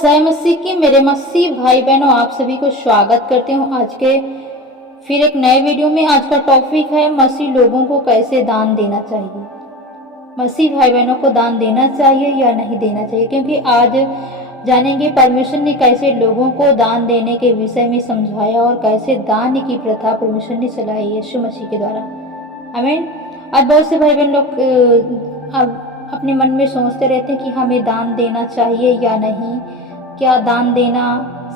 ईसाई मसीह की मेरे मसीह भाई बहनों, आप सभी को स्वागत करती हूँ आज के फिर एक नए वीडियो में। आज का टॉपिक है मसीह लोगों को कैसे दान देना चाहिए। मसीह भाई बहनों को दान देना चाहिए या नहीं देना चाहिए, क्योंकि आज जानेंगे परमेश्वर ने कैसे लोगों को दान देने के विषय में समझाया और कैसे दान की प्रथा परमेश्वर ने चलाई यीशु मसीह के द्वारा। आमीन। आज बहुत से भाई बहन लोग अब अपने मन में सोचते रहते हैं कि हमें दान देना चाहिए या नहीं, क्या दान देना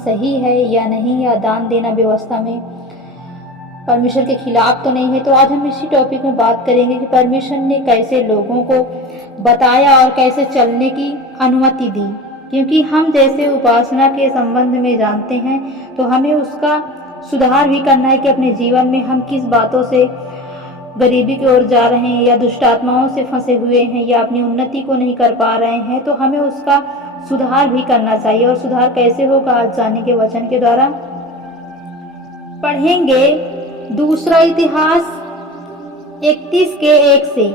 सही है या नहीं, या दान देना व्यवस्था में परमेश्वर के खिलाफ तो नहीं है। तो आज हम इसी टॉपिक में बात करेंगे कि परमेश्वर ने कैसे लोगों को बताया और कैसे चलने की अनुमति दी, क्योंकि हम जैसे उपासना के संबंध में जानते हैं तो हमें उसका सुधार भी करना है कि अपने जीवन में हम किस बातों से गरीबी की ओर जा रहे हैं या दुष्ट आत्माओं से फंसे हुए हैं या अपनी उन्नति को नहीं कर पा रहे हैं, तो हमें उसका सुधार भी करना चाहिए। और सुधार कैसे होगा, आज जानेंगे वचन के द्वारा। पढ़ेंगे दूसरा इतिहास 31 के 1 से।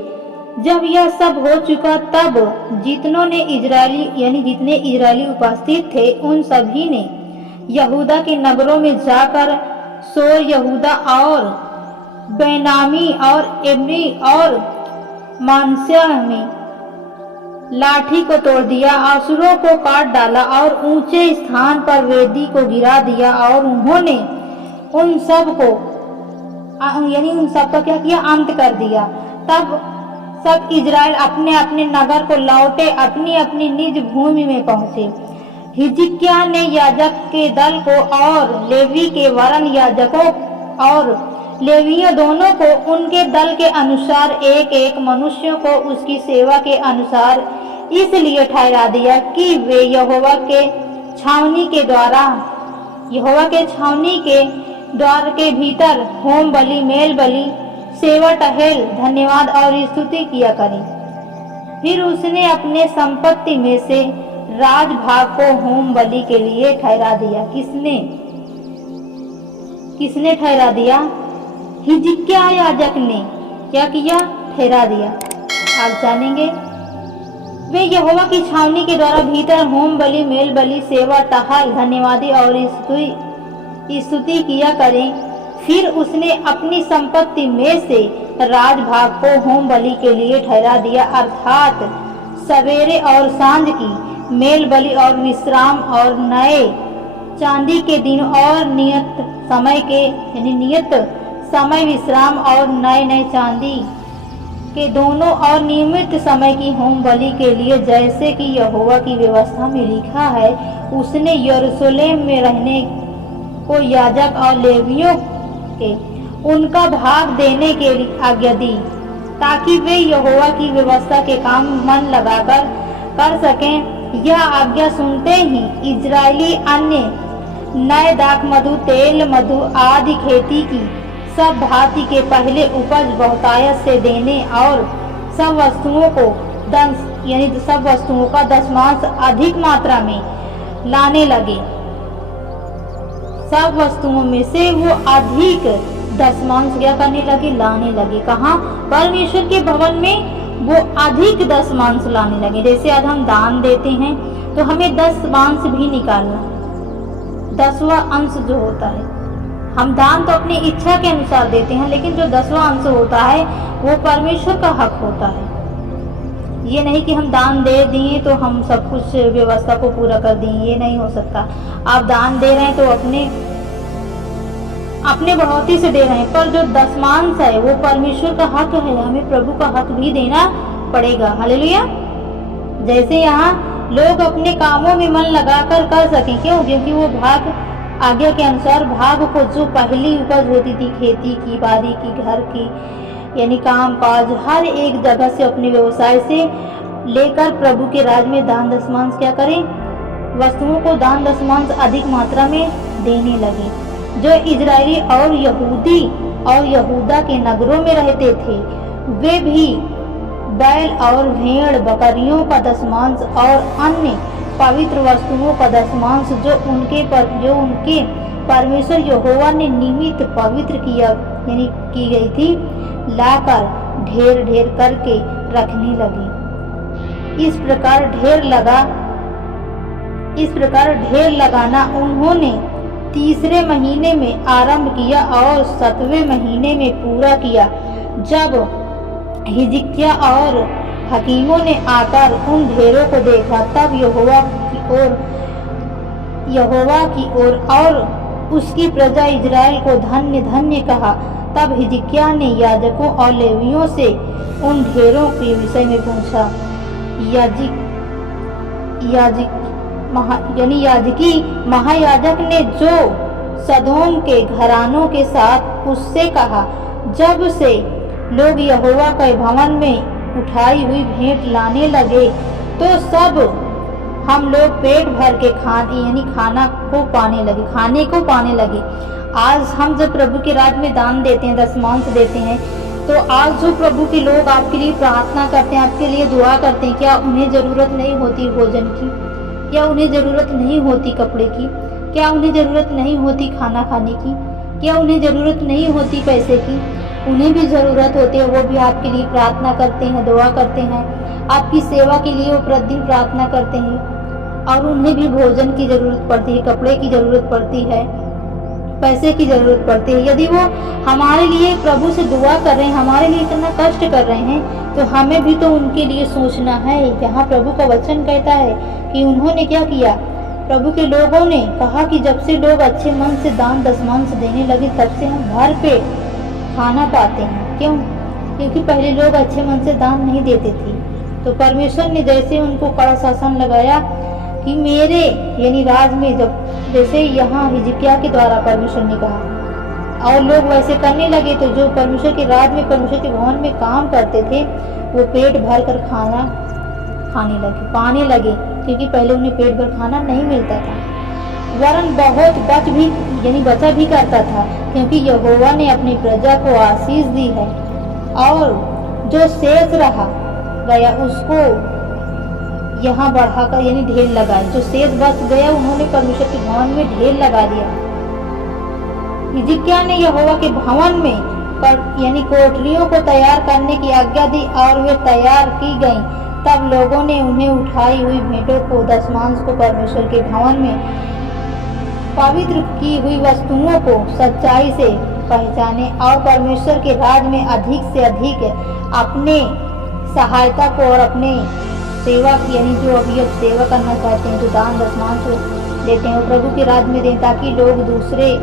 जब यह सब हो चुका तब जितने इजरायली उपस्थित थे उन सभी ने यहूदा के नगरों में जाकर सोर यहूदा और बेनामी और एमरी और मानस्या में लाठी को तोड़ दिया, असुरों को काट डाला और ऊंचे स्थान पर वेदी को गिरा दिया। और उन्होंने उन सब का क्या किया, अंत कर दिया। तब सब इजराइल अपने अपने नगर को लौटे, अपनी अपनी निज भूमि में पहुंचे। हिजकिय्याह ने याजक के दल को और लेवी के वरन याजकों और लेवियों दोनों को उनके दल के अनुसार एक एक मनुष्यों को उसकी सेवा के अनुसार इसलिए ठहरा दिया कि वे यहोवा के छावनी के द्वार के भीतर होम बलि, मेल बलि, सेवा टहल, धन्यवाद और स्तुति किया करें। फिर उसने अपने संपत्ति में से राजभाग को होम बलि के लिए ठहरा दिया। किसने ठहरा दिया? हिजकिय्याह याजक ने क्या किया? ठहरा दिया। आप जानेंगे। वे यहोवा की छावनी के द्वारा भीतर होम बलि, मेल बलि, सेवा टहल, धन्यवादी और स्तुति किया करें। फिर उसने अपनी संपत्ति में से राजभाग को होम बलि के लिए ठहरा दिया, अर्थात सवेरे और सांझ की मेल बलि और विश्राम और नए चांदी के दिन और नियत समय विश्राम और नए चांदी के दोनों और नियमित समय की होम बलि के लिए, जैसे कि यहोवा की व्यवस्था में लिखा है। उसने यरूशलेम में रहने को याजक और लेवियों के उनका भाग देने के लिए आज्ञा दी, ताकि वे यहोवा की व्यवस्था के काम मन लगाकर कर सकें। यह आज्ञा सुनते ही इजरायली अन्य नए दाख, मधु, तेल, मधु आदि खेती की सब भांति के पहले उपज बहुतायत से देने और सब वस्तुओं का दशमांश अधिक मात्रा में लाने लगे। सब वस्तुओं में से वो अधिक दशमांश क्या करने लगे? लाने लगे। कहाँ? परमेश्वर के भवन में वो अधिक दशमांश लाने लगे। जैसे आज हम दान देते हैं तो हमें दशमांश भी निकालना, 10वां अंश जो होता है। हम दान तो अपनी इच्छा के अनुसार देते हैं, लेकिन जो 10वां अंश होता है वो परमेश्वर का हक होता है। ये नहीं कि हम दान दे दिए तो हम सब कुछ व्यवस्था को पूरा कर दिए, ये नहीं हो सकता। आप दान दे रहे हैं तो अपने बढ़ोतरी से दे रहे हैं, पर जो दशमांश है वो परमेश्वर का हक है, हमें प्रभु का हक भी देना पड़ेगा। हालेलुया। जैसे यहाँ लोग अपने कामों में मन लगाकर कर सकें। क्यों? क्योंकि वो भाग आज्ञा के अनुसार भाग को, जो पहली उपज होती थी खेती की, बाड़ी की, घर की, यानी काम काज, हर एक जगह से अपने व्यवसाय से लेकर प्रभु के राज में दान दशमांश क्या करें? वस्तुओं को दान दशमांश अधिक मात्रा में देने लगे। जो इजरायली और यहूदी और यहूदा के नगरों में रहते थे वे भी बैल और भेड़ बकरियों का दशमांश और अन्य पवित्र वस्तुओं का दशमांश जो उनके परमेश्वर यहोवा ने निमित्त पवित्र की गई थी, लाकर ढेर ढेर करके रखने लगे। इस प्रकार ढेर लगा इस प्रकार ढेर लगाना उन्होंने तीसरे महीने में आरंभ किया और 7वें महीने में पूरा किया। जब हिजकिय्याह और हकीमों ने आकर उन ढेरों को देखा, तब यहोवा की ओर और उसकी प्रजा इजराइल को धन्य धन्य कहा। तब हिजकिय्याह ने याजकों और लेवियों से उन ढेरों के विषय में पूछा। याजकी महायाजक ने जो सदोम के घरानों के साथ उससे कहा, जब से लोग यहोवा के भवन में उठाई हुई भेंट लाने लगे तो सब हम लोग पेट भर के खाने को पाने लगे। आज हम जब प्रभु के राज में दान देते हैं, दशमांश देते हैं, तो आज जो प्रभु के लोग आपके लिए प्रार्थना करते हैं, आपके लिए दुआ करते हैं, क्या उन्हें जरूरत नहीं होती भोजन की? क्या उन्हें जरूरत नहीं होती कपड़े की? क्या उन्हें जरूरत नहीं होती खाना खाने की? क्या उन्हें जरूरत नहीं होती पैसे की? उन्हें भी जरूरत होती है। वो भी आपके लिए प्रार्थना करते हैं, दुआ करते हैं, आपकी सेवा के लिए वो प्रतिदिन प्रार्थना करते हैं। और उन्हें भी भोजन की जरूरत पड़ती है, कपड़े की जरूरत पड़ती है, पैसे की जरूरत पड़ती है। यदि वो हमारे लिए प्रभु से दुआ कर रहे हैं, हमारे लिए इतना कष्ट कर रहे हैं, तो हमें भी तो उनके लिए सोचना है। यहाँ प्रभु का वचन कहता है कि उन्होंने क्या किया? प्रभु के लोगों ने कहा कि जब से लोग अच्छे मन से दान दशमांश देने लगे, तब से हम भर पेट खाना पाते हैं। क्यों? क्योंकि पहले लोग अच्छे मन से दान नहीं देते थे। तो परमेश्वर ने जैसे उनको कड़ा शासन लगाया कि मेरे यानी राज में, जब जैसे यहाँ हिजकिय्याह के द्वारा परमेश्वर ने कहा और लोग वैसे करने लगे, तो जो परमेश्वर के राज में, परमेश्वर के भवन में काम करते थे, वो पेट भर कर खाना खाने लगे, पाने लगे, क्योंकि पहले उन्हें पेट भर खाना नहीं मिलता था। वरन बहुत बचा भी करता था, क्योंकि यहोवा ने अपनी प्रजा को आशीष दी है। और जो शेष रहा गया उसको यहाँ बढ़ाकर ढेर लगाए। जो शेष बच गया उन्होंने परमेश्वर के भवन में ढेर लगा दिया। हिजकिय्याह ने यहोवा के भवन में कोठरियों को तैयार करने की आज्ञा दी और वे तैयार की गईं। तब लोगों ने उन्हें उठाई हुई भेंटों को, दशमांश को परमेश्वर के भवन में पवित्र की हुई वस्तुओं को सच्चाई से पहचाने और परमेश्वर के राज में अधिक से अधिक अपने सहायता को और अपने सेवा की जो अभी अब सेवा करना चाहते हैं, जो दान दशमांश देते हैं, वो प्रभु के राज में दें, ताकि लोग दूसरे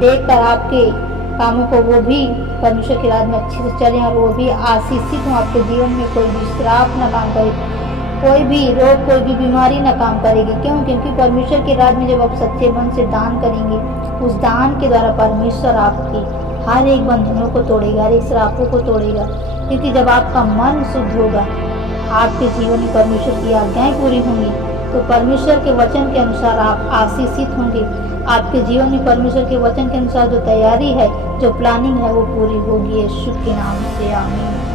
देखकर आपके कामों को वो भी परमेश्वर के राज में अच्छे से चलें और वो भी आशीषित हों। आपके जीवन में कोई भी श्राप न काम करे, कोई भी रोग, कोई भी बीमारी न काम करेगी। क्यों? क्योंकि परमेश्वर के राज में जब आप सच्चे मन से दान करेंगे, उस दान के द्वारा परमेश्वर आपके हर एक बंधनों को तोड़ेगा, हर एक श्रापों को तोड़ेगा। क्योंकि जब आपका मन शुद्ध होगा, आपके जीवन में परमेश्वर की आज्ञाएं पूरी होंगी, तो परमेश्वर के वचन के अनुसार आप आशीषित होंगे। आपके जीवन में परमेश्वर के वचन के अनुसार जो तैयारी है, जो प्लानिंग है, वो पूरी होगी। यीशु के नाम से आमीन।